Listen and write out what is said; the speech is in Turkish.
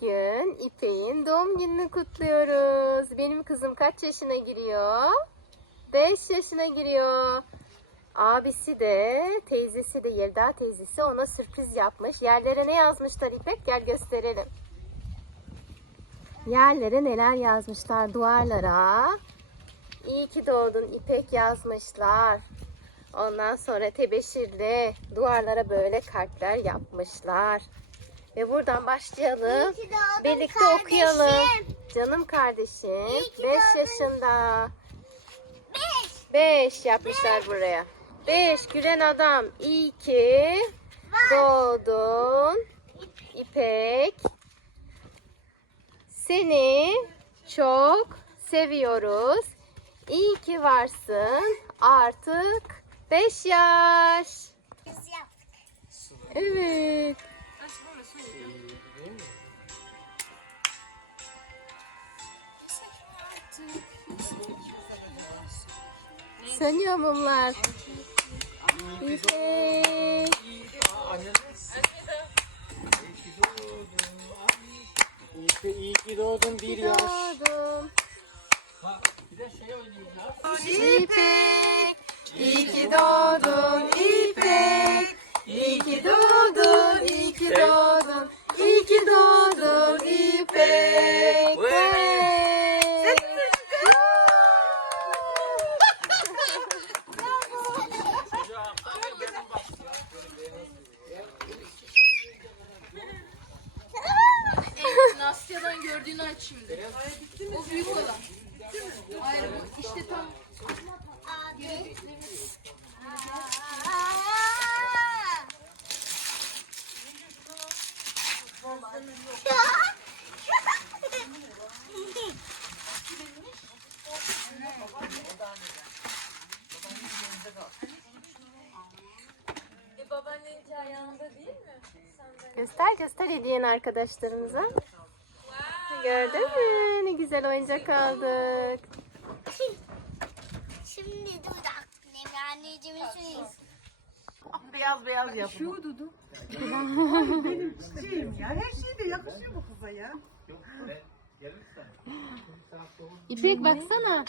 Bugün İpek'in doğum gününü kutluyoruz. Benim kızım kaç yaşına giriyor? 5 yaşına giriyor. Abisi de, teyzesi de Yelda teyzesi ona sürpriz yapmış. Yerlere ne yazmışlar İpek? Gel gösterelim. Yerlere neler yazmışlar duvarlara. İyi ki doğdun İpek yazmışlar. Ondan sonra tebeşirle duvarlara böyle kalpler yapmışlar. Ve buradan başlayalım. Birlikte kardeşim. okuyalım. Canım kardeşim. İyi ki 5 doğdun. yaşında. Beş. 5 yapmışlar buraya. 5 gülen adam. İyi ki doğdun. İpek. Seni çok seviyoruz. İyi ki varsın. Artık 5 yaş. Evet. Sönüyor mumlar. İyi ki, iyi ki doğdun bir yaş. Bir de şey oynayacağız. İpek. İyi ki doğdun Nastya'dan gördüğünü aç şimdi. O büyük olan. Hayır bu işte tam Abi. Göster göster hediyen arkadaşlarımıza. Gördün mü? Ne güzel oyuncak aldık. Şimdi dudak. Anneciğimin suyu. beyaz beyaz yap. Çiçeğim ya. Her şey de yakışıyor bu kıza ya. İpek baksana.